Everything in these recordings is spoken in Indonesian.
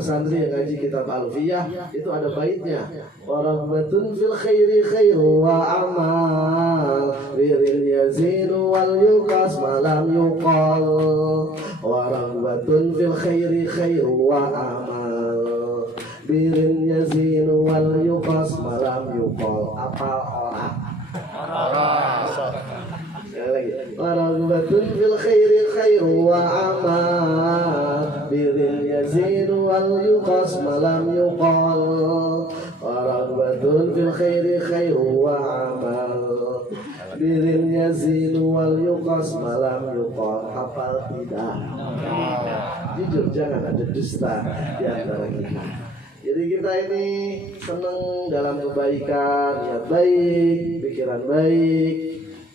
santri yang ngaji kitab Alfiyah itu ada baitnya. Warahmatun fil khairi khairu wa amal biril yazinu wal yuqas malam yuqal. Warahmatun fil khairi khairu wa amal biril yazinu wal yuqas malam yuqal. Apa orang? Warahmatun fil khairi khairu wa amal biril yazinu wal yuqas malam yuqal. Warahmatun fil khairi khairu wa amal biril yazinu wal yuqas malam yuqal. Hafal tidak? Jujur, jangan ada dusta di antara kita. Jadi kita ini senang dalam kebaikan, niat baik, pikiran baik,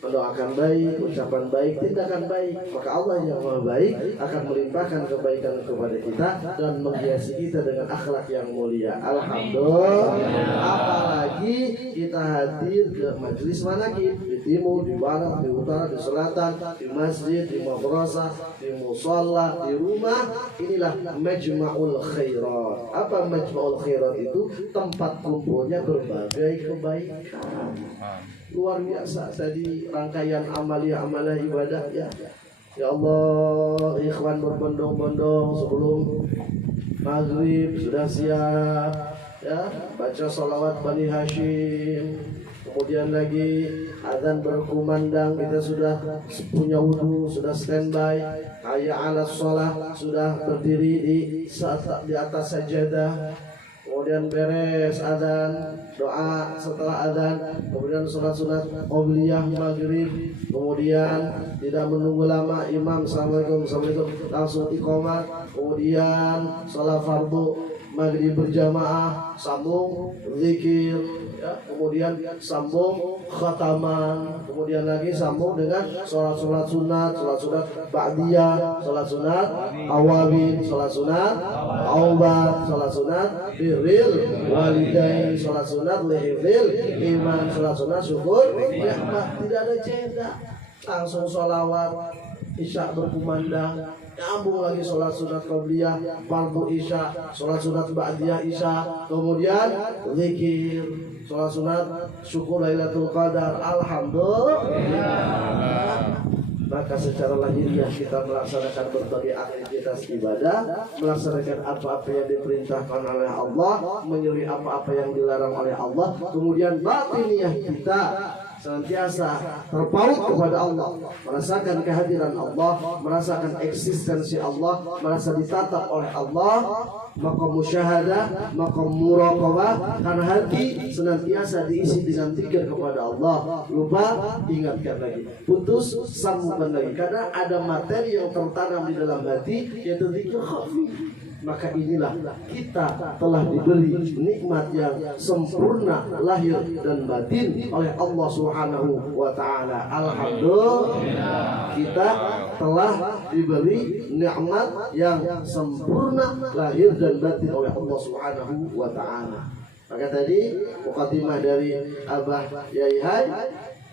mendoakan baik, ucapan baik, tindakan baik. Maka Allah yang Maha Baik akan melimpahkan kebaikan kepada kita dan menghiasi kita dengan akhlak yang mulia. Alhamdulillah. Apalagi kita hadir ke majelis manaqib di timur, di barat, di utara, di selatan, di masjid, di madrasah, di musalla, di rumah. Inilah majma'ul khairat. Apa majma'ul khairat itu? Tempat kumpulnya berbagai kebaikan. Luar biasa tadi rangkaian amalia ibadah ya. Ya Allah, ikhwan berbondong-bondong sebelum maghrib sudah siap ya, baca salawat Bani Hashim. Kemudian lagi azan berkumandang, kita sudah punya wudu, sudah standby. Hayya 'alas shalah, sudah berdiri di atas sajadah. Kemudian beres azan, doa setelah azan, kemudian sholat sunat qobliyah maghrib, kemudian tidak menunggu lama imam assalamualaikum langsung iqamah, kemudian sholat fardu maghrib berjamaah, sambung zikir ya, kemudian sambung khataman, kemudian lagi sambung dengan sholat sunat ba'diyah, sholat sunat awabin, sholat sunat aubat, sholat sunat birril walidain, sholat sunat lihifil iman, sholat sunat syukur nikmat. Tidak ada jeda, langsung sholawat isya berkumandang, nyambung lagi sholat sunat qobliyah, fardu isya, sholat sunat ba'diyah isya, kemudian zikir, sholat sunat syukur Lailatul Qadar. Alhamdulillah. Maka secara lahiriah kita melaksanakan berbagai aktivitas ibadah, melaksanakan apa-apa yang diperintahkan oleh Allah, menyuruh apa-apa yang dilarang oleh Allah. Kemudian batiniah kita senantiasa terpaut kepada Allah, merasakan kehadiran Allah, merasakan eksistensi Allah, merasa ditatap oleh Allah. Maka musyahadah, maka muraqabah, karena hati senantiasa diisi dengan zikir kepada Allah. Lupa, ingatkan lagi. Putus, sambungkan lagi. Karena ada materi yang tertanam di dalam hati, yaitu zikir khafi. Maka inilah kita telah diberi nikmat yang sempurna lahir dan batin oleh Allah Subhanahu wa taala. Alhamdulillah, kita telah diberi nikmat yang sempurna lahir dan batin oleh Allah Subhanahu wa taala. Maka tadi mukadimah dari Abah Yai Hai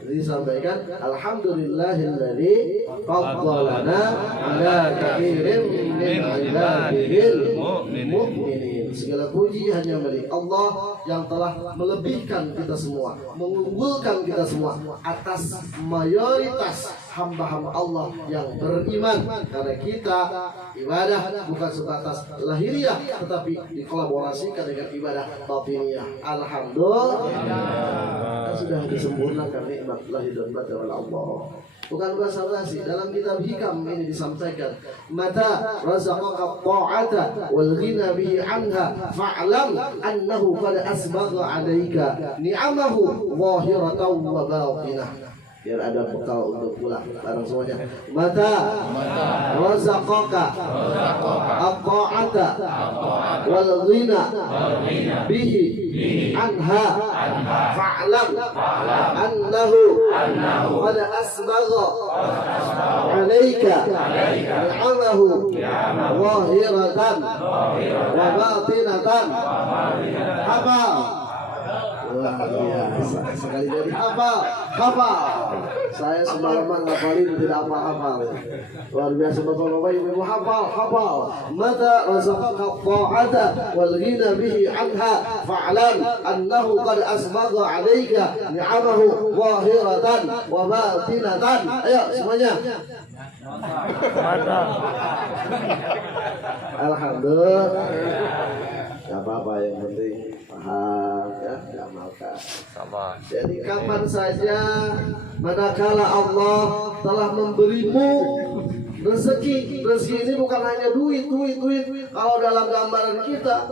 disampaikan, alhamdulillahilladzi faddalana ala katsirin min ibadihil mu'minin. Segala puji hanya milik Allah yang telah melebihkan kita semua, mengunggulkan kita semua atas mayoritas hamba-hamba Allah yang beriman. Karena kita ibadah bukan sebatas lahiriah, tetapi dikolaborasikan dengan ibadah batiniyah. Alhamdulillah, sudah disempurnakan nikmat lahir dan batin oleh Allah. Bukan basa-basi. Dalam kitab Hikam ini disampaikan, mata razaqaka ta'ata wal ghina bihi anha fa'lam annahu qad asbagha 'alaika ni'amahu zahiratan wa batinah. Biar ada bekal untuk pulang bareng semuanya. Mata razaqaka at-ta'ata wal ghina bihi anha fa'lam annahu qad asbagha 'alaika ni'amahu zahiratan wa batinatan. Apa? Luar biasa. Sekali jadi hafal. Saya semalaman ngapalin tidak hafal. Luar biasa bapak-bapak ibu hafal. Mata razaqaka ta'ata wal ghina bihi anha fa'lam annahu qad asbagha 'alaika ni'amahu zahiratan wa batinatan. Ayo semuanya. Alhamdulillah. Gak apa-apa, yang penting paham ya, diamalkan. Jadi kapan saja manakala Allah telah memberimu rezeki ini bukan hanya duit. Kalau dalam gambaran kita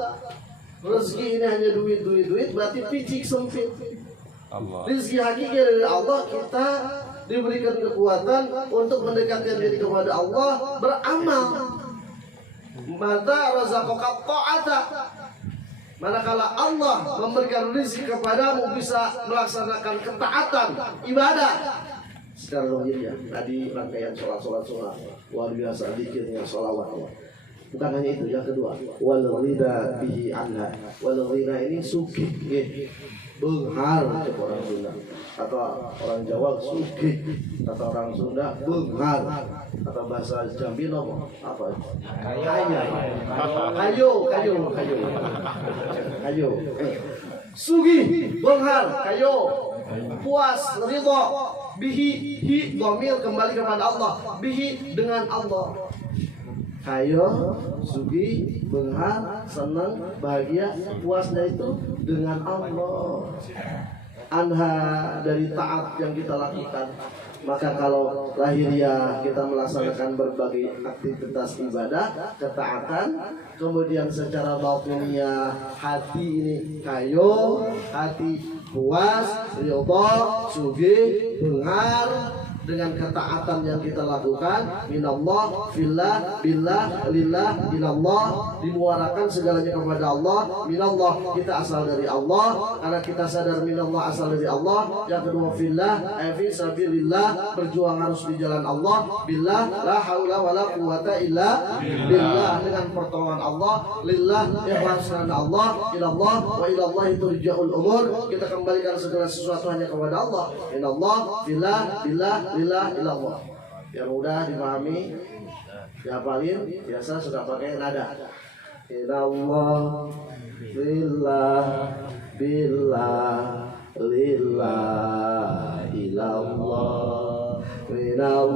rezeki ini hanya duit, berarti picik sempit. Rezeki hakiki dari Allah, kita diberikan kekuatan untuk mendekatkan diri kepada Allah, beramal. Mata razaqaka ta'ata, manakala Allah memberikan rezeki kepadamu bisa melaksanakan ketaatan ibadah secara logika. Tadi rangkaian sholat luar biasa, dikirnya sholawat. Bukan hanya itu, yang kedua wal ridha bihi anha. Wal ridha ini sugih, benghar kata orang Sunda, atau orang Jawa sugih, kata orang Sunda benghar, kata bahasa Jambi apa? Kayo. Sugih, benghar, kayo, puas, ridho, bihi, dhamir kembali kepada Allah, bihi dengan Allah. Kayo, sugi, benghar, senang, bahagia, puasnya itu dengan Allah. Anha, dari taat yang kita lakukan. Maka kalau lahiriah kita melaksanakan berbagai aktivitas ibadah, ketaatan, kemudian secara batiniah hati ini kayo, hati puas, ridho, sugi, benghar, dengan ketaatan yang kita lakukan, minallah, fillah, billah, lillah, ilallah, dimuarakan segalanya kepada Allah. Minallah, kita asal dari Allah, karena kita sadar minallah asal dari Allah. Yang kedua fillah, fi sabilillah, berjuang harus di jalan Allah. Billah, la haula wala quwata illa billah, dengan pertolongan Allah. Lillah, ikhlas karena Allah. Ilallah, wa ilallah turja'ul umur, kita kembalikan segala sesuatu hanya kepada Allah. Minallah, fillah, billah, lillah, ilallah. Yang mudah dipahami, dihafalin, biasa sudah pakai nada. Ilallah, lillah, billah, lillah, ilallah. Minallah,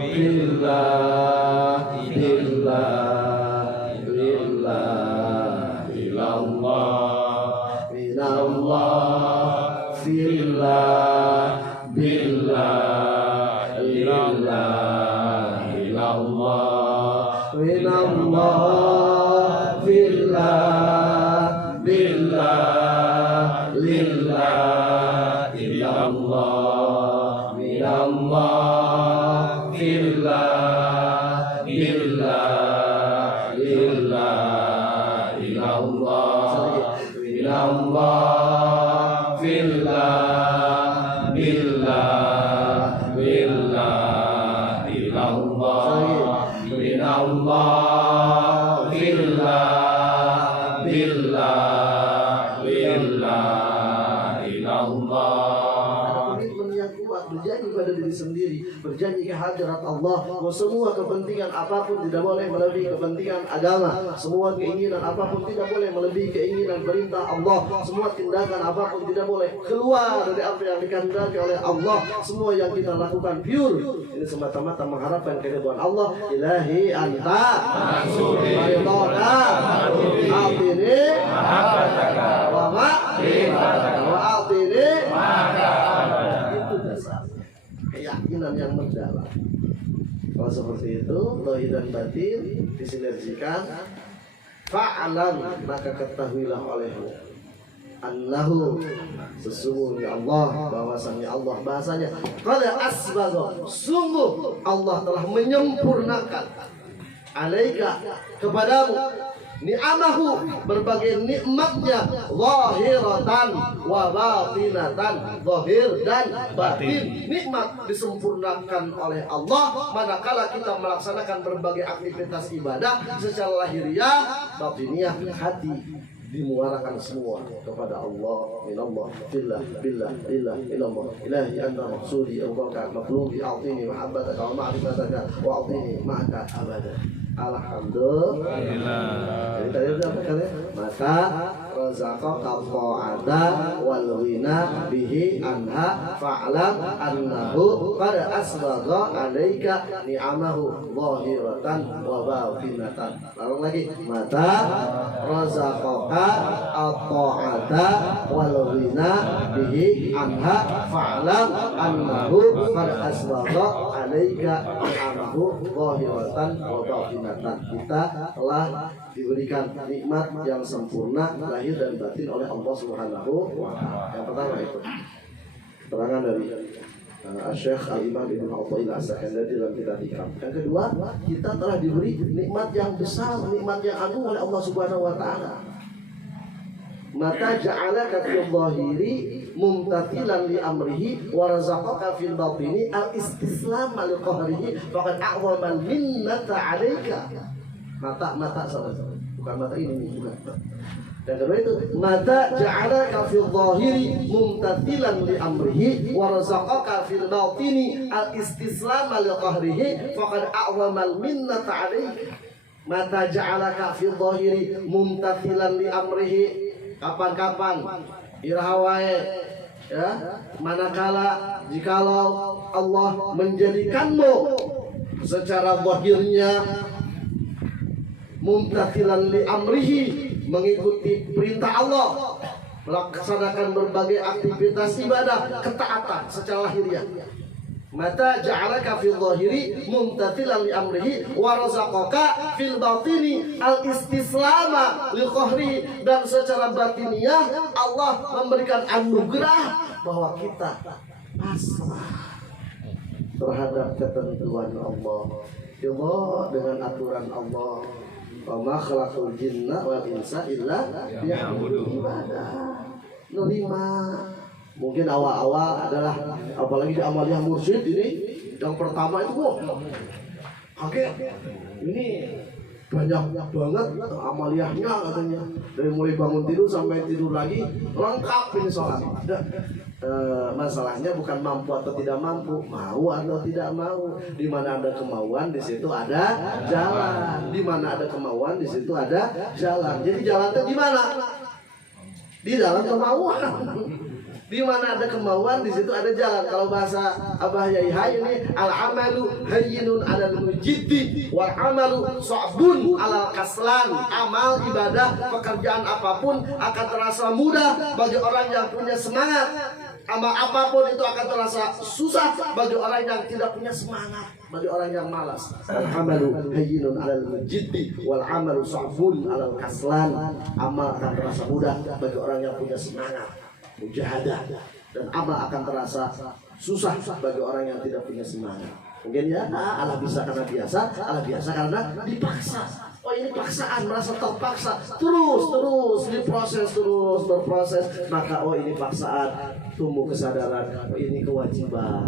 billah, billah, lillah, ilallah. Minallah, fillah, billah, lillah, ilallah. Minallah, fillah, billah, lillah, ilallah. Minallah, fillah, billah, lillah, ilallah. Minallah, fillah, billah, lillah, ilallah. Minallah, fillah, billah, lillah, ilallah. Komitmen yang kuat, berjanji pada diri sendiri, berjanji ke hadirat Allah, bahwa semua kepentingan apapun tidak boleh melebihi kepentingan agama, semua keinginan apapun tidak boleh melebihi keinginan perintah Allah, semua tindakan apapun tidak boleh keluar dari apa yang dikehendaki oleh Allah. Semua yang kita lakukan pure, ini semata-mata mengharapkan keridhaan Allah. Ilahi anta maridona altini wa altini, itu dasar keyakinan yang mendalam. Kalau seperti itu, zahir dan batin disinergikan, fa'alam, maka ketahuilah olehmu annahu, sesungguhnya Allah, bahwasannya Allah, bahasanya qad asbagha, sungguh Allah telah menyempurnakan, alaika, kepadamu, ni'amahu, berbagai nikmatnya, zahiratan wa batinatan, zahir dan batin. Nikmat disempurnakan oleh Allah manakala kita melaksanakan berbagai aktivitas ibadah secara lahiriah, batiniah, hati. dimuarakan semua kepada Allah, minallah, billah, billah, billah, ilallah, ilahi anta maksudi, engkauka maklubi, a'tini mahabbataka wa ma'rifataka wa a'tini ma'aka abada. Alhamdulillah. Jadi tadi apa kalian? Maka razaqaka ta'ata wal ghina bihi anha fa'lam annahu qad asbagha 'alaika ni'amahu zahiratan wa batinatan. Lalu lagi, mata razaqaka ta'ata wal ghina bihi anha fa'lam annahu qad asbagha 'alaika ni'amahu zahiratan wa batinatan. Kita telah diberikan nikmat yang sempurna lahir dan batin oleh Allah Subhanahu wa Ta'ala. Yang pertama itu keterangan dari Syekh Al-Imam Ibnu Athaillah As-Sakandari dalam kitab Hikam. Yang kedua, kita telah diberi nikmat yang besar, nikmat yang agung oleh Allah Subhanahu wa Ta'ala. Maka ja'alaka fil zahiri mumtathilan li amrihi wa razaqaka fil batini al-istislam li qahrihi faqad a'zama al-minnata 'alaika. Mata saudara, bukan mata ini, bukan. Dan kedua itu, mata ja'alaka fil zahiri mumtathilan li amrihi wa razaqaka fil batini al-istislam li qahrihi faqad a'zama al-minnata 'alaika. Mata ja'alaka fil zahiri mumtathilan li amrihi. Kapan-kapan irhawae ya, manakala jikalau Allah menjadikanmu secara zahirnya mumtathilan li amrihi, mengikuti perintah Allah, melaksanakan berbagai aktivitas ibadah ketaatan secara lahiriah. Mata ja'alaka fil zahiri mumtathilan li amrihi wa razaqaka fil batini al-istislama li qahri, dan secara batiniah Allah memberikan anugerah bahwa kita pasrah terhadap ketentuan Allah. Allah dengan aturan Allah. Wa ma khalaqul jinna wal insa illa liya'budun. Nerima. Mungkin awal-awal adalah, apalagi di Amaliyah Mursyid ini, yang pertama itu kaget, ini banyak banget amaliyahnya katanya, dari mulai bangun tidur sampai tidur lagi lengkap ini sholat. Masalahnya bukan mampu atau tidak mampu, mau atau tidak mau. Di mana ada kemauan, di situ ada jalan. Di mana ada kemauan, di situ ada jalan. Jadi jalan itu di mana? Di dalam kemauan. Di mana ada kemauan, di situ ada jalan. Kalau bahasa Abah Yai Hai ini, al-amalu hayyinun 'alal mujiddi wal amalu sa'bun 'alal kaslan. Amal, ibadah, pekerjaan apapun akan terasa mudah bagi orang yang punya semangat. Amal apapun itu akan terasa susah bagi orang yang tidak punya semangat, bagi orang yang malas. Al-amalu hayyinun 'alal mujiddi wal amalu sa'bun 'alal kaslan. Amal akan terasa mudah bagi orang yang punya semangat, mujahadah, dan amal akan terasa susah bagi orang yang tidak punya semangat. Mungkin ya, Allah bisa karena biasa, Allah biasa karena dipaksa. Oh ini paksaan, merasa terpaksa, terus diproses, terus berproses. Maka oh ini paksaan, tumbuh kesadaran, oh ini kewajiban.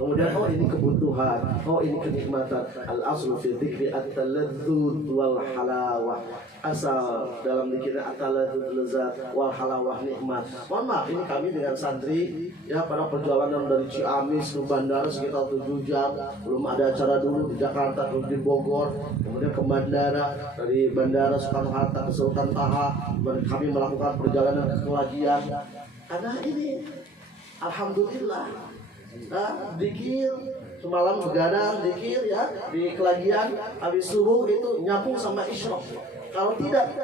Kemudian oh ini kebutuhan, oh ini kenikmatan. Al-aslu fi dzikri at-taladzuz wal halawah. Asal dalam dzikir at-taladzuz lezat wal halawah, nikmat. Mohon maaf, ini kami dengan santri ya, pada perjalanan dari Ciamis ke bandara sekitar 7 jam. Belum ada acara dulu di Jakarta, terus di Bogor, kemudian ke bandara, dari bandara Soekarno-Hatta ke Sultan Taha. Kami melakukan perjalanan ke Kelajian. Karena ini alhamdulillah, dikir semalam begadang, dikir ya di Kelajian, habis subuh itu nyambung sama isyraq. Kalau tidak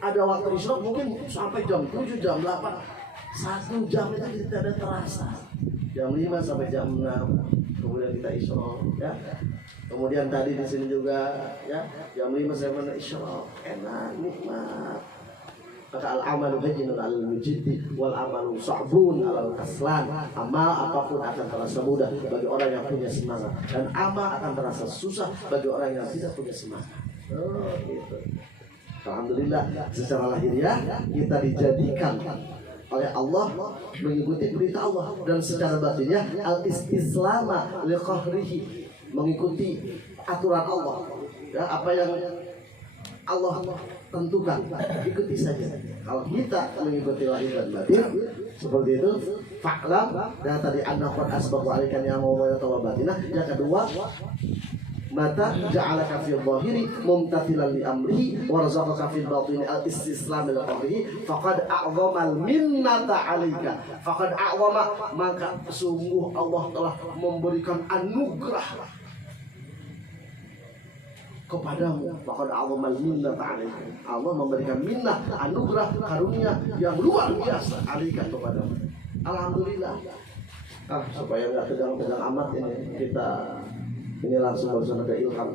ada waktu isyraq mungkin sampai jam 7, jam 8, 1 jam itu tidak ada terasa. Jam 5 sampai jam 6 kemudian kita isyraq ya. Kemudian tadi di sini juga ya, jam 5 sampai isyraq, enak, nikmat. Maka al-amalu hayyinun 'alal mujiddi wal amalu sa'bun 'alal kaslan. Amal apapun akan terasa mudah bagi orang yang punya semangat, dan amal akan terasa susah bagi orang yang tidak punya semangat. Oh, gitu. Alhamdulillah, secara lahiriah kita dijadikan oleh Allah mengikuti perintah Allah, dan secara batinnya al-istislama li qahrihi, mengikuti aturan Allah. Ya, apa yang Allah tentukan, ikuti saja. Kalau kita mengikuti lahir dan batin seperti itu, fa'lam, dan tadi an-naqad asbaqu alaikan yang mau tawa batinah. Yang kedua, mata ja'alaka fil zahiri mumtathilan li amrihi wa razaqaka fil batini al-istislam li qadrihi faqad a'zama al-minnata 'alaika faqad a'zama, maka sungguh Allah telah memberikan anugerah kepadamu. Faqad a'zama al-minnata 'alaika, Allah memberikan minnah, anugerah, karunia yang luar biasa 'alaika kepadamu. Alhamdulillah. Supaya enggak tegang-tegang amat ini langsung barusan ada ilham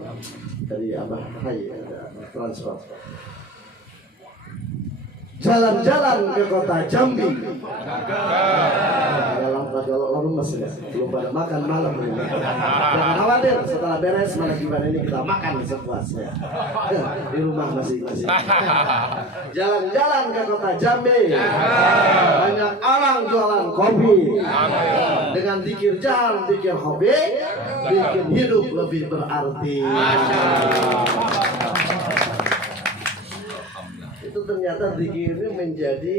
dari Abah Hai, ada transfer. Jalan-jalan ke kota Jambi. Kalau lemes ya, belum pada makan malam ini. Jangan khawatir, setelah beres mana gimana ini kita makan sepuasnya di rumah masing-masing. Jalan-jalan ke kota Jambi. Banyak orang jualan kopi. Dengan zikir jalan, zikir kopi, bikin hidup lebih berarti. Itu ternyata zikir ini menjadi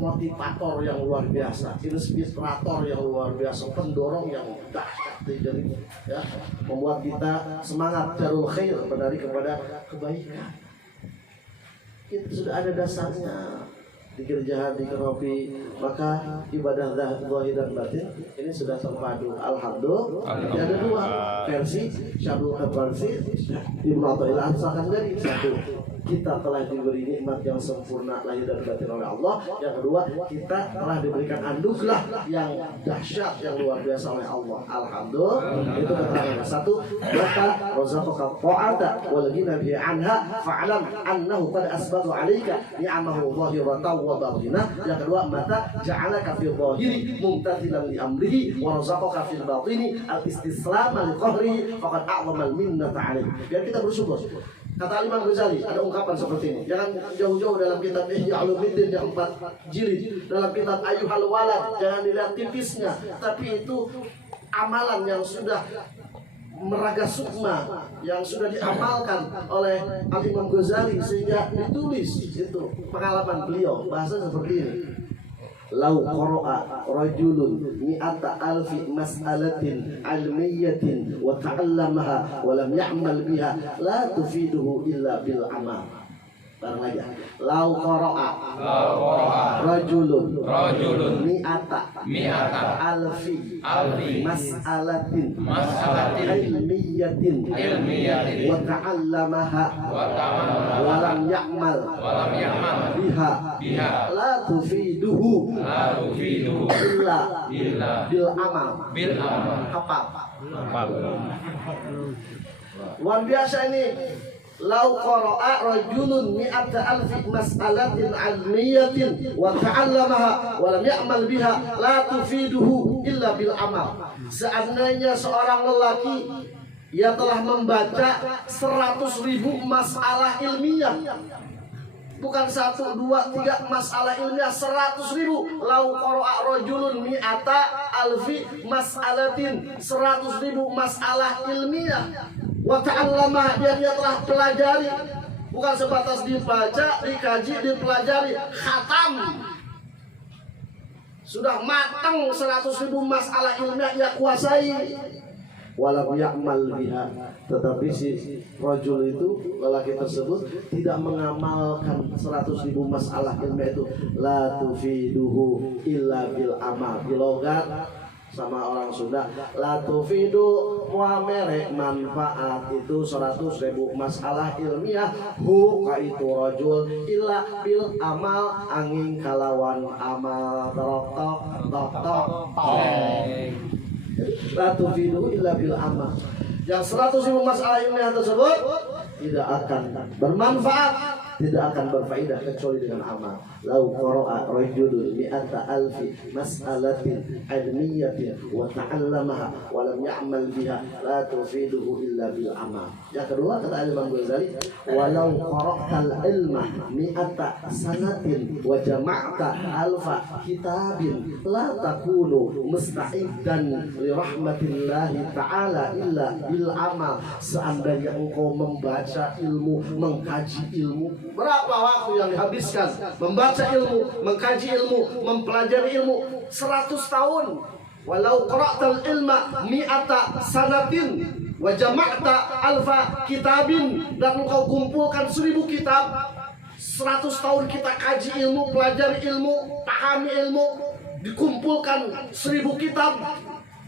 motivator yang luar biasa, inspirator yang luar biasa, pendorong yang dahsyat, jadi ya, membuat kita semangat jarul khair, berlari kepada kebaikan. Itu sudah ada dasarnya. Zikir jahat, zikir hobi, maka ibadah zahir dan batin ini sudah terpadu. Alhamdulillah. Ada dua versi, Syabul versi Ibnu Athaillah Ansahkan dari satu, kita telah diberi nikmat yang sempurna lahir dan batin oleh Allah. Yang kedua, kita telah diberikan anugerah yang dahsyat yang luar biasa oleh Allah. Alhamdulillah. Itu keterangan satu. Maka razaqaka ta'ata wal ghina bi anha fa'lam annahu qad asbagha 'alaika ni'amahu zahiratan wa batinah. Yang kedua, mata ja'alaka fi dhahiri mumtathilan li amrihi wa razaqaka fil batini al-istislam li qahrihi faqad a'zama al-minnata 'alaik. Biar kita bersyukur. Kata Imam Ghazali, ada ungkapan seperti ini. Jangan jauh-jauh dalam kitab Ihya Ulumuddin yang 4 jilid, dalam kitab Ayyuhal Walad, jangan dilihat tipisnya, tapi itu amalan yang sudah meraga sukma, yang sudah diamalkan oleh Imam Ghazali sehingga ditulis itu pengalaman beliau. Bahasa seperti ini. Lau qara'a rajulun mi'ata alfi mas'alatin ilmiyatin wa ta'allamaha wa lam ya'mal biha la tufiduhu illa bil amal. Barang lagi. Lau qara'a rajulun mi'ata alfi mas'alatin ilmiyatin wa ta'allamaha wa lam ya'mal biha la tufiduhu illa bil amal. Apa? Luar biasa ini. Lau qara'a rajulun mi'ata alfi mas'alatin ilmiyatin wa ta'allamaha wa lam ya'mal biha la tufiduhu illa bil amal. Seandainya seorang lelaki ia telah membaca 100.000 masalah ilmiah, bukan 1, 2, 3 masalah ilmiah, 100.000. Lau qara'a rajulun mi'ata alfi mas'alatin, 100.000 masalah ilmiah, wa ta'allama, dia telah pelajari, bukan sebatas dibaca, dikaji, dipelajari, khatam, sudah matang 100.000 masalah ilmiah ia kuasai. Walau ya'mal biha, tetapi si rajul itu, lelaki tersebut, tidak mengamalkan 100.000 masalah ilmiah itu. La tufiduhu illa bil amal. Di logat sama orang Sunda, la tufidu muamere manfaat itu 100.000 masalah ilmiah hu ka itu rajul illa bil amal angin kalawan amal tok la tufidu illa bil amal. Yang 100.000 masalah ilmiah tersebut tidak akan bermanfaat tidak akan berfaedah kecuali dengan amal. Lau qara'a rajulun mi'ata alfi mas'alatin ilmiyatin wa ta'allamaha wa lam ya'mal biha la tufiduhu illa bil amal. Yang kedua kata Imam Ghazali, walau qara'tal ilma mi'ata sanatin wa jama'ta alfa kitabin la takunu musta'iddan li rahmatillahi ta'ala illa bil amal. Seandainya engkau membaca ilmu, mengkaji ilmu, berapa waktu yang dihabiskan membaca ilmu, mengkaji ilmu, mempelajari ilmu? 100 tahun. Walau qara'tal ilma mi'ata sanatin wa jama'ta alfa kitabin, dan engkau kumpulkan 1000 kitab. 100 tahun kita kaji ilmu, pelajari ilmu, pahami ilmu, dikumpulkan 1000 kitab.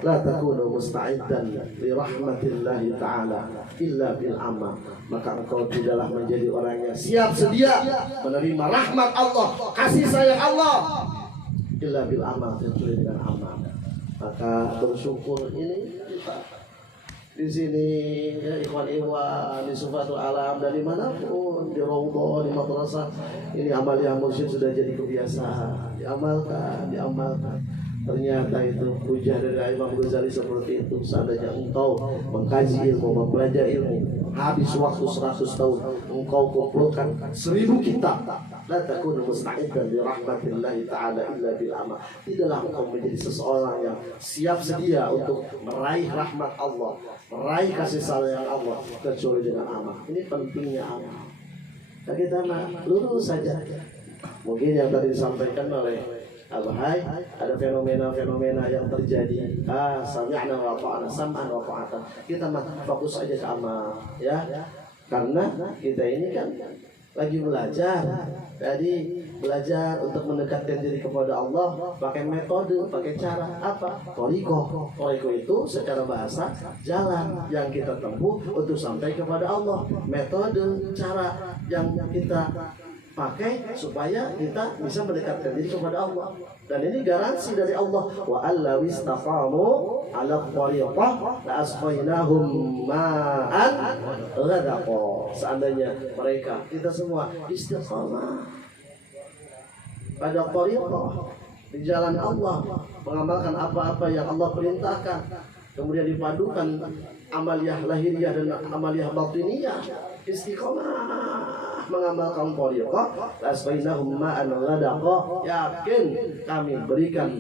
La takunu musta'iddan li rahmatillahi ta'ala illa bil amal. Maka engkau tidaklah menjadi orang yang siap sedia menerima rahmat Allah, kasih sayang Allah, illa bil amal, kecuali dengan amal. Maka bersyukur ini kita di sini ya, ikhwan-ikhwan di Sufatul Alam, dari manapun, di Raudhah, di madrasah, ini amaliyah mursyid sudah jadi kebiasaan. Diamalkan. Ternyata itu hujah dari Imam Ghazali seperti itu. Seandainya engkau mengkaji ilmu, mempelajari ilmu, habis waktu 100 tahun, engkau kumpulkan 1000 kitab, la takunu musta'iddan li rahmatillahi ta'ala illa bil amal. Tidaklah engkau menjadi seseorang yang siap sedia untuk meraih rahmat Allah, meraih kasih sayang Allah, kecuali dengan amal. Ini pentingnya amal. Nah, kita lurus saja. Mungkin yang tadi disampaikan oleh Al-Bahai, ada fenomena-fenomena yang terjadi. Sami'na wa ta'ana, sam'an wa ta'atan. Kita fokus aja ke amal, ya. Karena kita ini kan lagi belajar. Jadi belajar untuk mendekatkan diri kepada Allah pakai metode, pakai cara apa? Thariqah. Thariqah itu secara bahasa jalan yang kita tempuh untuk sampai kepada Allah. Metode, cara yang kita pakai supaya kita bisa mendekatkan diri kepada Allah. Dan ini garansi dari Allah, wa allaw istaqamu ala thariqah la asqainahum ma'an ghadaqa. Seandainya mereka, kita semua istiqamah pada thariqah, di jalan Allah, mengamalkan apa-apa yang Allah perintahkan, kemudian dipadukan amaliyah lahiriah dan amaliyah batiniyah, istiqamah mengamalkan thariqah, asbainahum ma'an ghadaqa. Yakin kami berikan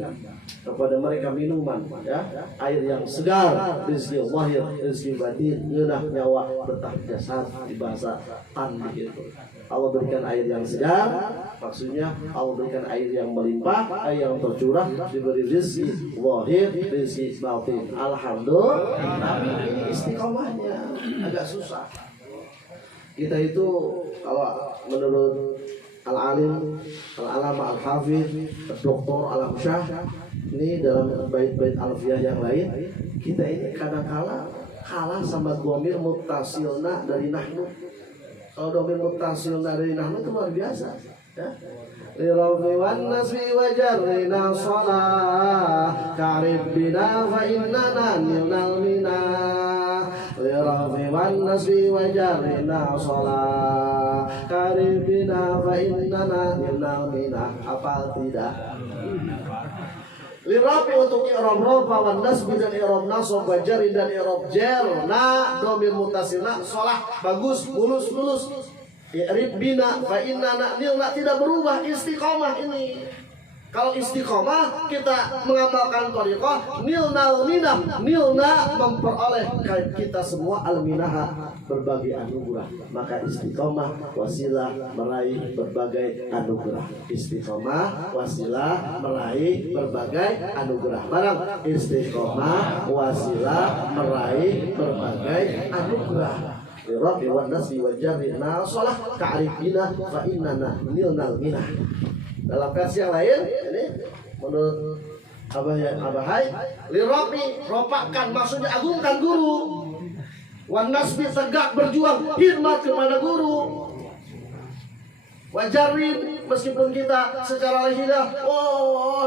kepada mereka minuman, ya, air yang segar, rezeki zahir, rezeki batin, ngeunah nyawa, betah jasad, di bahasa tan begitu. Allah berikan air yang segar, maksudnya Allah berikan air yang melimpah, air yang tercurah, diberi rezeki zahir, rezeki batin. Alhamdulillah. Tapi ini istiqomahnya agak susah. Kita itu kalau menurut Al-Alim, Al-Alama, Al-Hafidh, Dr. Al-Amsyah, ini dalam bait-bait alfiyah yang lain, kita ini kadang-kala kalah sama dhamir muttasilna dari nahnu. Kalau dhamir muttasilna dari nahnu itu luar biasa, ya. Lirafi wan nasbi wa jarrina shalah karib bina fa innana nilnal minah. Lirafi wan nasbi wa jarrina shalah karib bina fa innana nilnal minah. Apa tidak? Lirafi untuk i'rab rafa wan nasbi dan i'rab nasab wa jarri dan i'rab jar. Dhamir muttasilna shalah bagus, mulus. I'rib bina fa innana nilna tidak berubah, istiqomah ini. Kalau istiqomah kita mengamalkan thariqah, nilna memperoleh kita semua al-minah, berbagai anugerah. Maka istiqomah wasilah meraih berbagai anugerah. Istiqomah wasilah meraih berbagai anugerah. Barang istiqomah wasilah meraih berbagai anugerah. Rabbi wan nasbi wa jarri nasalah ka'rifina fa innana nilnal minah. Dalam versi yang lain ini menurut Abahai, lirabi ropakan maksudnya agungkan guru, wan nasbi tegak berjuang khidmat kepada guru, wajarin meskipun kita secara lahiriah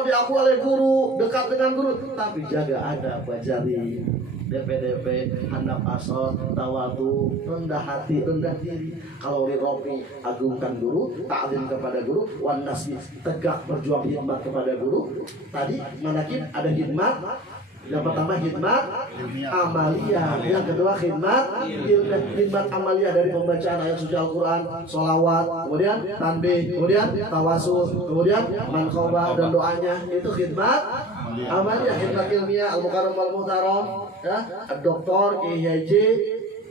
diakui oleh guru, dekat dengan guru, tapi jaga adab, wajarin DP handap asal, tawadu, rendah hati, rendah diri. Kalau lirofi, agungkan guru, ta'zim kepada guru, wan nasbi, tegak berjuang khidmat kepada guru. Tadi manakib ada khidmat. Yang pertama khidmat amaliyah, yang kedua khidmat amaliyah dari pembacaan ayat suci Al-Quran, sholawat, kemudian tanbih, kemudian tawasul, kemudian manqobah dan doanya, itu khidmat amaliyah. Khidmat ilmiah, al-mukarram wal-muhtaram, ya, Dr. Kiai Haji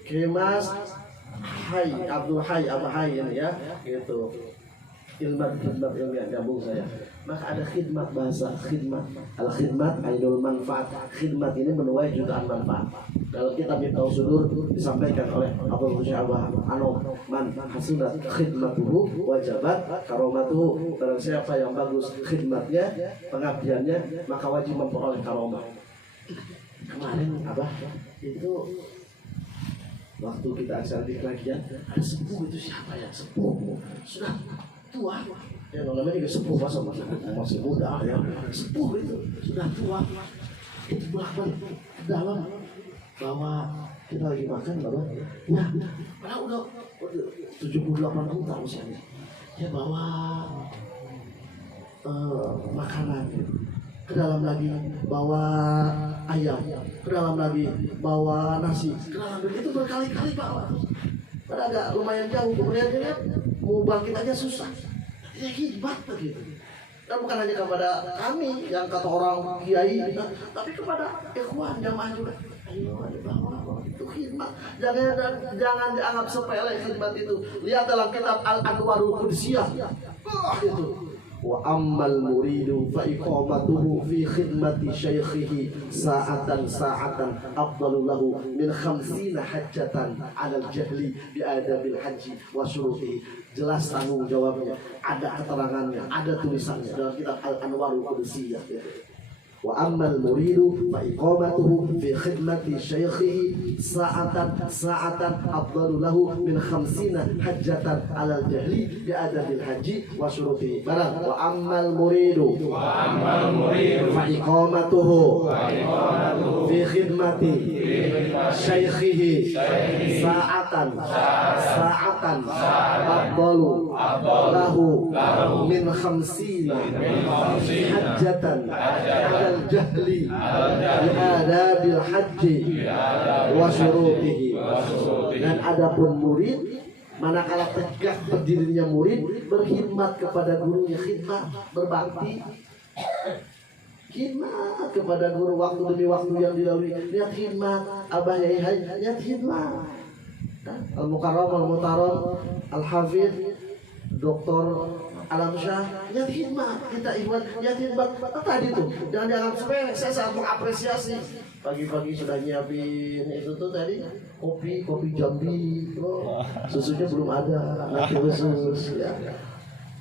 Kimas Hai Abdul Hai Abah Hai ini ya, gitu. Khidmat ilmiah gabung saya. Maka ada khidmat bahasa, khidmat al-khidmat ainul manfaat. Khidmat ini menuai jutaan manfaat. Dalam kitab Miftahul Sudur disampaikan oleh Abdul Musyabah Anom, man hasunat khidmatuhu wajabat karomatuhu. Barang siapa yang bagus khidmatnya, pengabdiannya, maka wajib memperoleh karomah. Kemarin Abah itu waktu kita acara di Klagian, ada sepuh itu siapa ya? Sepuh sudah tua, ya namanya juga sepuh, masih muda ya, sepuh itu sudah tua, itu bolak-balik ke dalam bahwa kita lagi makan bahwa ya padahal udah 78 tahun usianya, ya bawa makanan ke dalam lagi, bawa ayam ke dalam lagi, bawa nasi ke dalam lagi, itu berkali-kali bawa. Padahal agak lumayan jauh, kemudian dia mau bangkit aja susah. Ya khidmat begitu. Dan bukan hanya kepada kami yang kata orang kiai, tapi kepada ikhwan jamaah juga. Ayo bawa itu khidmat. Jangan dianggap sepele khidmat itu. Lihat dalam kitab Al-Anwarul Qudsiyah. Itu. Wa ammal muridu fa iqamatuhu fi khidmati syaikhihi sa'atan afdalu lahu min 50 hajjatan 'ala al-jahli bi adabil haji wa syurutihi. Jelas tanggung jawabnya, ada keterangannya, ada tulisannya dalam kitab Al-Anwarul Qudsiyah. Wa ammal muridu fa iqamatuhu fi khidmati syaikhihi sa'atan afdalu lahu min 50 hajjatan 'ala al-jahli bi adabil haji wa syurutihi. Barang wa ammal muridu fa iqamatuhu fi khidmati syaikhihi sa'atan afdalu lahu min 50 hajjatan 'ala al-jahli bi adabil haji wa syurutihi. Dan adapun murid, manakala tegak berdirinya murid, berkhidmat kepada gurunya, khidmat, berbakti, khidmat kepada guru waktu demi waktu yang dilalui. Lihat khidmat Abah Yai Hai, lihat khidmat Al-Mukarram Al-Muhtaram Al-Hafidh Dr. Alam Syah, lihat khidmat kita ikhwan, lihat khidmat tadi tuh, jangan dianggap sepele. Saya sangat mengapresiasi. Pagi-pagi sudah nyiapin itu tuh tadi kopi Jambi, susunya belum ada, nanti khusus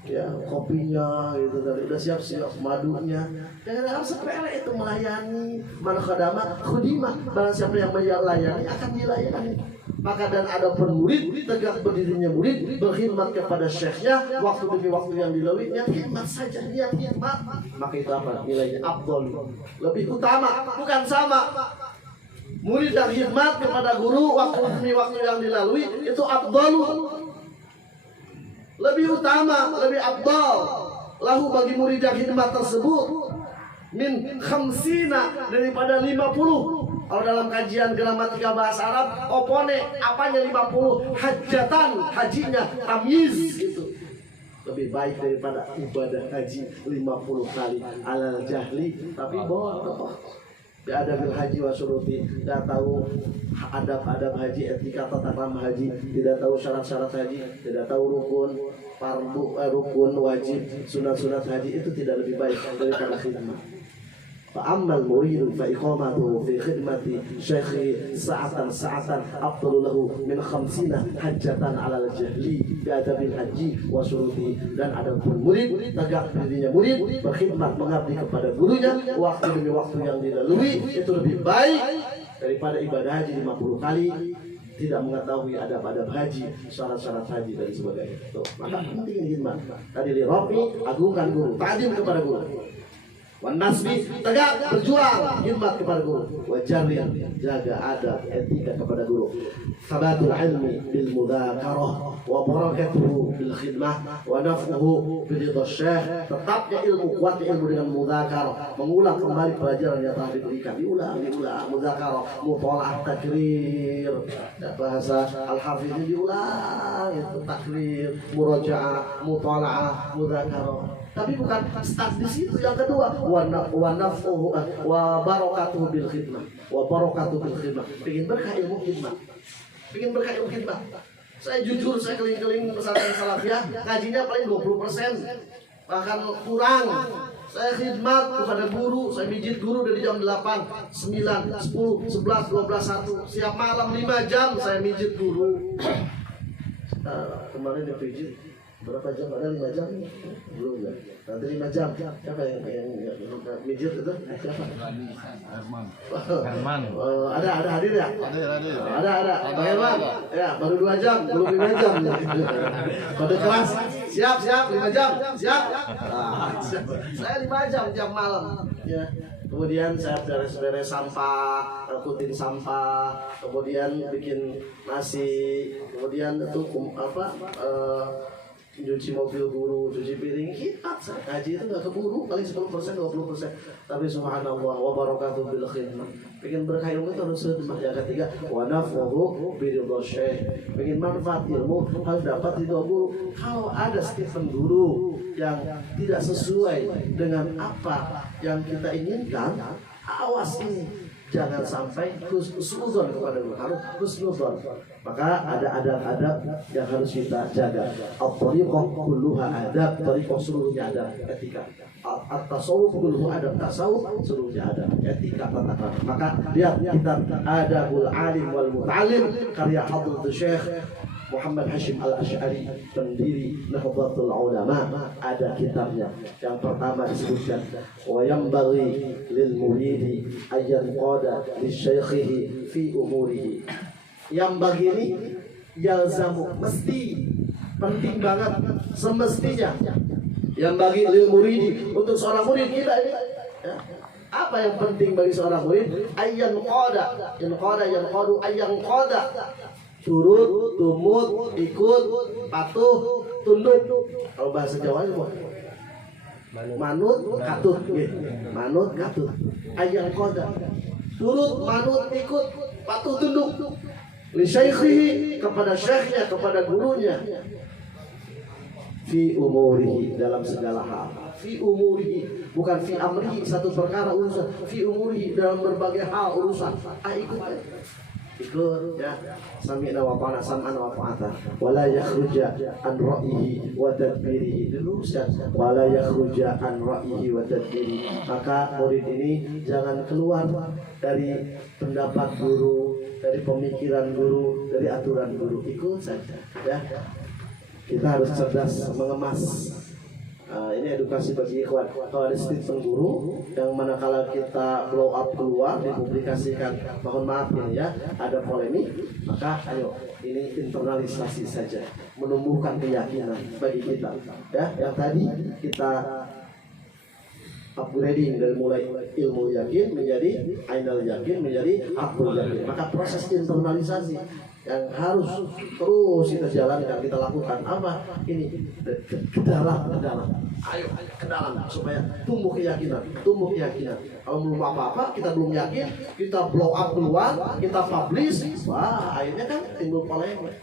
ya kopinya itu tadi udah siap madunya. Jangan sepele itu melayani, man khadama khudimah. Barang siapa yang melayani akan dilayani. Maka dan ada murid, tegak berdirinya murid, berkhidmat kepada syekhnya waktu demi waktu yang dilalui. Niat khidmat saja, niat khidmat, maka itu apa? Nilainya afdal, lebih utama, bukan sama. Murid yang khidmat kepada guru waktu demi waktu yang dilalui itu afdal, lebih utama, lebih afdal lahu bagi murid yang khidmat tersebut min 50 daripada 50. Kalau dalam kajian gramatika bahasa Arab, opone apanya 50, hajatan, hajinya tamyiz gitu. Lebih baik daripada ibadah haji 50 kali alal jahli, tapi bodoh. Tidak ada bil haji wa syuruti, tidak tahu adab-adab haji, etika tata krama haji, tidak tahu syarat-syarat haji, tidak tahu rukun, rukun wajib, sunat-sunat haji, itu tidak lebih baik daripada khidmat. فأما المريد فإقامته في خدمة شيخه ساعة أفضل له من 50 حجة على الجهل بأدب الحج وشروطه. Dan ada pun murid, tegak berdirinya murid, berkhidmat mengabdi kepada gurunya waktu demi waktu yang dilalui, itu lebih baik daripada ibadah haji 50 kali, tidak mengetahui adab-adab haji, syarat-syarat haji dan sebagainya. Tuh, maka penting khidmat. Tadi li rafi, agungkan guru, ta'zim kepada guru. Wan nasbi, tegak berjuang khidmat kepada guru. Wa jarir, jaga adab etika kepada guru. Sabatul ilmi bil mudzakarah wa barakatuhu bil khidmah wa naf'uhu bil syekh. Tetapnya ilmu, kuatnya ilmu dengan mudzakarah, mengulang kembali pelajaran yang telah diberikan, diulang mudzakarah, mutalaah takrir. Bahasa Al-Hafidz diulang, itu takrir, murajaah, mutalaah, mudzakarah. Tapi bukan start di situ. Yang kedua, wa naf'uhu wa barakatuhu bil khidmah. Wa barakatuhu bil khidmah. Pengen berkah ilmu khidmah. Pengen berkah ilmu khidmah. Saya jujur, saya keliling-keliling pesantren salafiyah, ngajinya paling 20%, bahkan kurang. Saya khidmat kepada guru, saya mijit guru dari jam 8, 9, 10, 11, 12, 1. Siap malam 5 jam saya mijit guru. Kemarin dia pijit berapa jam? Ada 5 jam? Belum ya? Nanti 5 jam. Siapa yang mijit itu? Siapa? Herman. Ada hadir ya? Ada. Bang Herman. Ya, baru 2 jam, belum 5 jam. Kode kelas. Siap, 5 jam. Siap. Saya 5 jam malam. Ya. Kemudian saya beres-beres sampah, angkutin sampah, kemudian bikin nasi, kemudian itu cuci mobil guru, cuci piring, khidmat. Ngaji itu nggak keburu, paling 10%, 20%. Tapi subhanallah, wa barakatuh bil khidmah. Pengen berkah ilmu itu harus khidmah. Yang ketiga, wa naf'uhu biridha syekh. Pengen manfaat ilmu harus dapat ridho guru. Kalau ada Stephen guru yang tidak sesuai dengan apa yang kita inginkan, awas ini. Jangan sampai husnuzon kepada guru, harus husnuzon. Maka ada adab-adab yang harus kita jaga. At-thariqah kulluha adab, thariqah seluruhnya adab, etika. At-tasawuf kulluhu adab, tasawuf seluruhnya adab, etika tata krama. Maka lihat kitab Adabul Alim wal Muta'allim karya Hadratul Syekh Muhammad Hashim Al-Asy'ari, pendiri Nahdlatul Ulama, ada kitabnya. Yang pertama disebutkan wa yanbaghi lil muridi ayyan qada lisyaikhihi fi umurihi. Yang begini yalzamu, mesti, penting banget, semestinya. Yang bagi lil muridi, untuk seorang murid kita ini ya. Apa yang penting bagi seorang murid? Ayyan qada, ayyan qada. Turut, tumut, ikut, patuh, tunduk. Kalau bahasa Jawa itu manut, katut. Manut, katut. Ayang koda. Turut, manut, ikut, patuh, tunduk. Li syaikhihi, kepada syekhnya, kepada gurunya. Fi umurihi, dalam segala hal. Fi umurihi, bukan fi amrihi, satu perkara urusan. Fi umurihi, dalam berbagai hal urusan. Ikut ya, sami'na wa ta'ana sam'an wa ta'ata wa la yakhruja an ra'yihi wa tadbirihi. Diluruskan, wa la yakhruja an ra'yihi wa tadbirihi. Maka murid ini jangan keluar dari pendapat guru, dari pemikiran guru, dari aturan guru. Ikut saja ya. Kita harus cerdas mengemas. Ini edukasi bagi ikhwan. Kalau ada statement guru yang manakala kita blow up keluar dipublikasikan, mohon maaf ini ya, ada polemik, maka ayo ini internalisasi saja, menumbuhkan keyakinan bagi kita ya. Yang tadi kita upgrading dari mulai ilmu yakin menjadi ainal yakin menjadi akul yakin. Maka proses internalisasi yang harus terus kita jalankan, kita lakukan apa ini ke dalam. Ayo ke dalam supaya tumbuh keyakinan. Kalau belum apa-apa, kita belum yakin, kita blow up keluar, kita publish, wah akhirnya kan timbul polemik.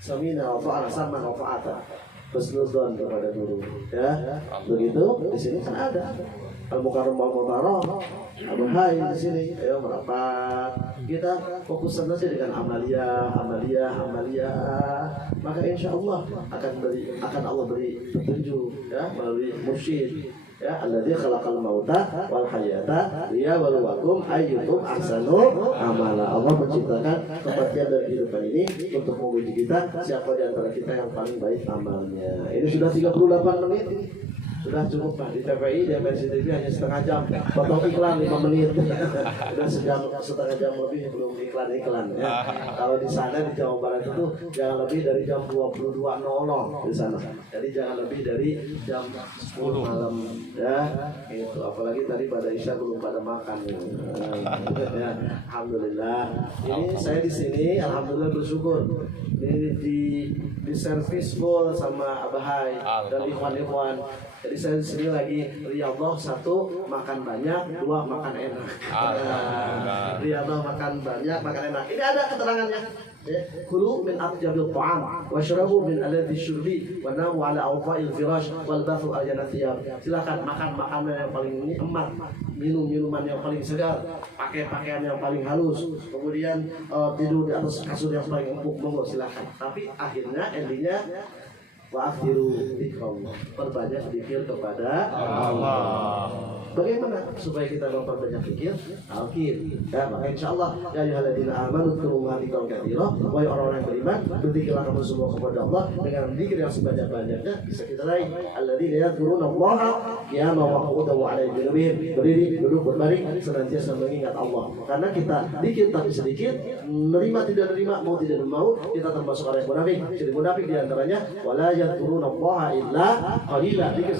Samina wa fa'ala sama wa fa'ata. Husnuzon kepada guru ya. Begitu di sini kan ada Al-Mukarram wal-Mutarrah, Abu Hai di sini. Ayo merapat. Kita fokus saja dengan amalia. Maka insya Allah akan Allah beri petunjuk ya melalui mursyid ya. Alladzi khalaqal mauta wal hayata liyabluwakum ayyukum ahsanu amala. Allah menciptakan kematian dan kehidupan ini untuk menguji kita siapa di antara kita yang paling baik amalnya. Ini sudah 38 menit. Sudah cukup Pak, di TVI, di MNC TV hanya setengah jam, potong iklan 5 menit. Udah setengah jam lebih belum iklan ya. Kalau di sana di Jawa Barat itu jangan lebih dari jam 22.00 di sana. Jadi jangan lebih dari jam 10 malam ya. Itu apalagi tadi pada Isya belum pada makan ya. Alhamdulillah. Ini saya di sini alhamdulillah bersyukur. Ini di servis full sama Abahai dan ikhwan-ikhwan. Jadi saya di sini lagi riyadhah, 1 makan banyak, 2 makan enak. Riyadhah makan banyak, makan enak. Ini ada keterangannya. Kulu min atyabil ta'am washrabu min aladhi syurbi wa namu ala awfa'il firash wal bathu aljana thiyab. Silakan makan makanan yang paling nikmat, minum minuman yang paling segar, pakai pakaian yang paling halus, kemudian tidur di atas kasur yang paling empuk, monggo silakan. Tapi akhirnya endingnya wa'afiru dzikrullah, perbanyak zikir kepada Allah. Bagaimana supaya kita memperbanyak zikir? Alkir. Ya, maka insyaallah ya ayyuhalladzina amanu dzkurullaha dzikran katsira, wahai orang-orang yang beriman, berzikirlah kamu semua kepada Allah dengan zikir yang sebanyak-banyaknya. Bisa kita raih alladzina yadhkurunallaha qiyaman wa qu'udan wa 'ala junubihim, berdiri, duduk, berbaring, senantiasa mengingat Allah. Karena kita zikir tapi sedikit, nerima tidak nerima, mau tidak mau, kita termasuk orang yang munafik. Jadi munafik di antaranya wala yadhkurunallaha illa qalila, zikir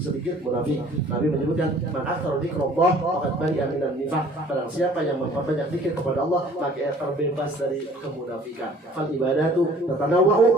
sedikit munafik. Nabi menyebutkan man aktsara dzikrullah faqad bari'a minan nifaq. Barang siapa yang memperbanyak zikir kepada Allah, maka ia terbebas dari kemunafikan. Fal ibadatu tatanawwa'u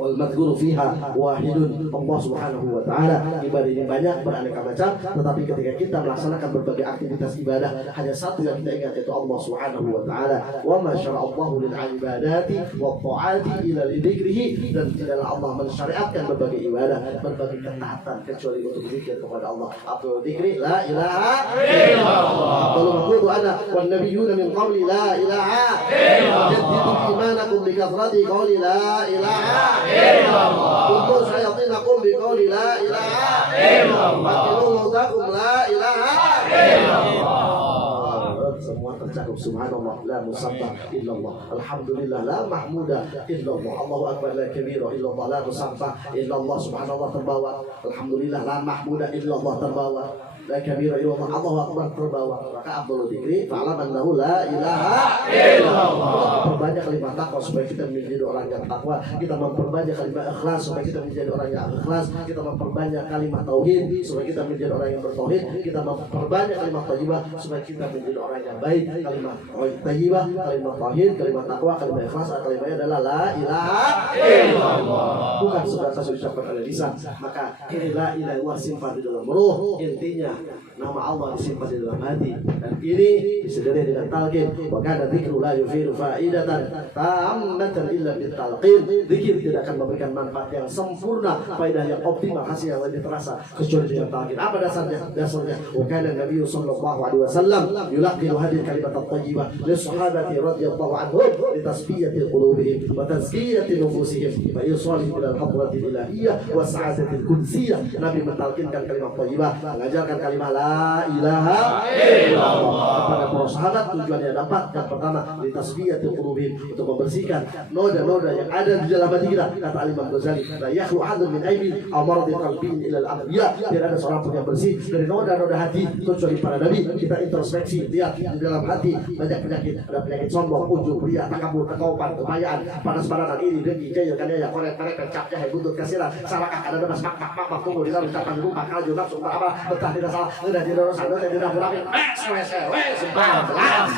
wal madhkuru fiha wahidun. Allah Subhanahu wa taala ibadah ini banyak beraneka macam, tetapi ketika kita melaksanakan berbagai aktivitas ibadah, hanya satu yang kita ingat, yaitu Allah Subhanahu wa taala. Wa ma syara'allahu lil ibadati wa ta'ati ila dzikrihi, dan tidaklah Allah mensyariatkan berbagai ibadah, berbagai ketaatan kecuali untuk zikir kepada Allah. Abdul dzikri la ilaha illallah. Qul maqulu ana wan nabiyyuna min qabli la ilaha illallah. Jaddidu imanakum bi kathrati qawli la ilaha illallah. Kuntu sayatinakum bi qawli la ilaha illallah. Fakiru mawtakum la ilaha illallah. Semua tercakup. Subhanallah la musabbah illallah, alhamdulillah la mahmuda illallah, Allahu akbar la kabira illallah, la musabbah illallah, subhanallah terbawa, alhamdulillah la mahmuda illallah terbawa, la kabira illallah, Allahu akbar terbawa. Maka afdhalul dzikri fa'lam annahu la ilaha illallah. Perbanyak kalimat takwa supaya kita menjadi orang yang takwa, kita memperbanyak kalimat ikhlas supaya kita menjadi orang yang ikhlas, kita memperbanyak kalimat tauhid supaya kita menjadi orang yang bertauhid, kita memperbanyak kalimat thayyibah supaya kita menjadi orang yang baik. Kalimat thayyibah, kalimat tauhid, kalimat takwa, kalimat ikhlas, kalimatnya adalah la ilaha illallah. Bukan sebatas ucapan oleh lisan. Maka ini la ilaha illallah simpan di dalam ruh. Intinya nama Allah disimpan di dalam hati, dan ini disedari dengan talqin. Wa kana dzikru la yufiru faidatan tammatan illa bit talqin. Zikir tidak akan memberikan manfaat yang sempurna, faedah yang optimal, hasil yang lebih terasa kecuali dengan talqin. Apa dasarnya? Dasarnya wa kana Nabi sallallahu alaihi wasallam yulaqinu hadhihi kalimat at-thayyibah li sahabati radhiyallahu anhum li tasfiyati qulubihim wa tazkiyati nufusihim wa yusalli ila al-hadrati ilahiyah wa sa'adatil qudsiyah. Nabi mentalkinkan kalimat thayyibah, mengajarkan kalimat la ilaha illallah kepada para sahabat. Tujuannya dapat, yang pertama litasfiyati qulubihim, untuk membersihkan noda-noda yang ada di dalam hati kita. Kata Imam Ghazali, la yakhlu ahadun min aibin aw maradin qalbin ila al-anbiya. Tidak ada seorang pun yang bersih dari noda-noda hati kecuali para nabi. Kita introspeksi, lihat di dalam hati banyak penyakit. Ada penyakit sombong, ujub, riya, takabur, kekaupan, kepayaan, panas-panasan, iri, dengki, jaya, kanaya, korek, cap, jahe, buntut, kasiran, sarakah, ada demas, mak, tunggu di dalam ucapan lupa, kalju, nafsu, apa, betah tidak salah, tidak dosa, tidak munafik, sumpah, jelas.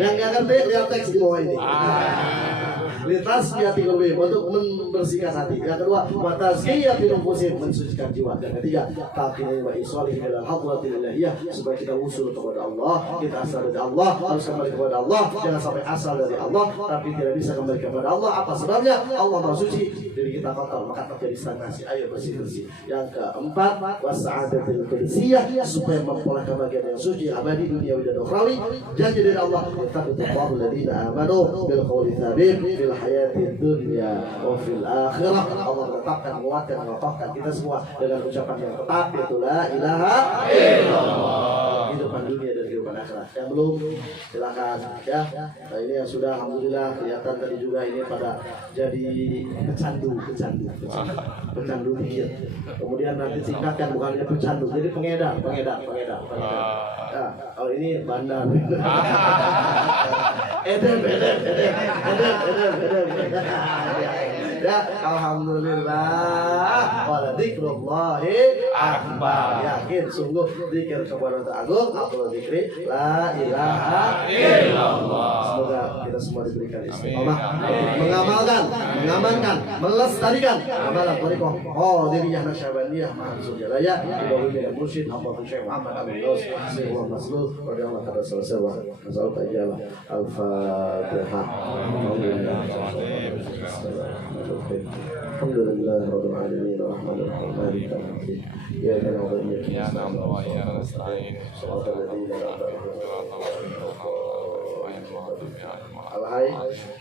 Yang nggak ngerti lihat teks di bawah ini. Lintas hati lebih untuk membersihkan hati. Yang kedua, watazkiyati nufusihim, mensucikan jiwa. Yang ketiga, talqin wa isolih ila hadratil ilahiyah, supaya kita usul kepada Allah, kita asal dari Allah, harus kembali kepada Allah. Jangan sampai asal dari Allah tapi tidak bisa kembali kepada Allah. Apa sebabnya? Allah Maha Suci, diri kita kotor, maka terjadi stagnasi. Ayo bersih-bersih. Yang keempat, wasa'adatil qudsiyah, supaya memperoleh kebahagiaan yang suci abadi dunia dan ukhrawi. Janji dari Allah, yattaqullaha alladziina aamanu bil qawli tsabit fil hayati dunya wa fil akhirah. Allah menetapkan, menguatkan, mengokohkan kita semua dengan ucapan yang tetap, yaitu la ilaha illallah, kehidupan dunia dan kehidupan kehidupan akhirat. Yang belum silakan ya. Nah ini yang sudah alhamdulillah kelihatan tadi juga ini pada jadi pecandu pikir. Kemudian nanti tingkatkan bukannya pecandu, jadi pengedar. Ya, kalau ini bandar. Edem. Ya, alhamdulillah. Wa dzikrullahi akbar. Yakin sungguh zikir kepada Agung, Abdul Dzikri, la ilaha illallah. Semoga kita semua diberikan istiqomah mengamalkan, mengamankan, melestarikan amalan thariqah Qadiriyah Naksabandiyah Mahfuz Jalaya Ibrahim Mursyid Abdul Syekh Muhammad Amin Dos Sirwa Maslul radhiyallahu ta'ala sallallahu alaihi wasallam. Al-Fatihah. Alhamdulillah rabbil alamin arrahmanir rahim maliki yaumiddin iyyaka na'budu wa iyyaka nasta'in shiratal ladzina an'amta Alhai,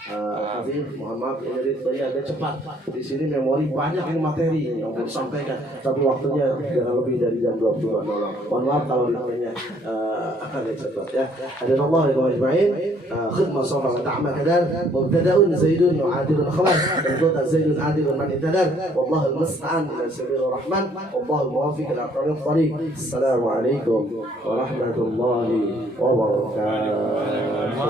Habib, mohon maaf ini ritmenya agak cepat. Di sini memori banyak ini materi yang mau disampaikan, tapi waktunya jangan lebih dari jam 22.00. Mohon maaf kalau ritmenya agak cepat ya. Hadanallahu wa ajma'in. Khidmah safa wa ta'mal kadar. Mubtada'un zaidun wa 'adilun khabar. Mubtada zaidun 'adilun man intadar. Wallahu al-musta'an ila sabilir rahman. Wallahu al-muwaffiq ila tariq thariq. Assalamualaikum warahmatullahi wabarakatuh.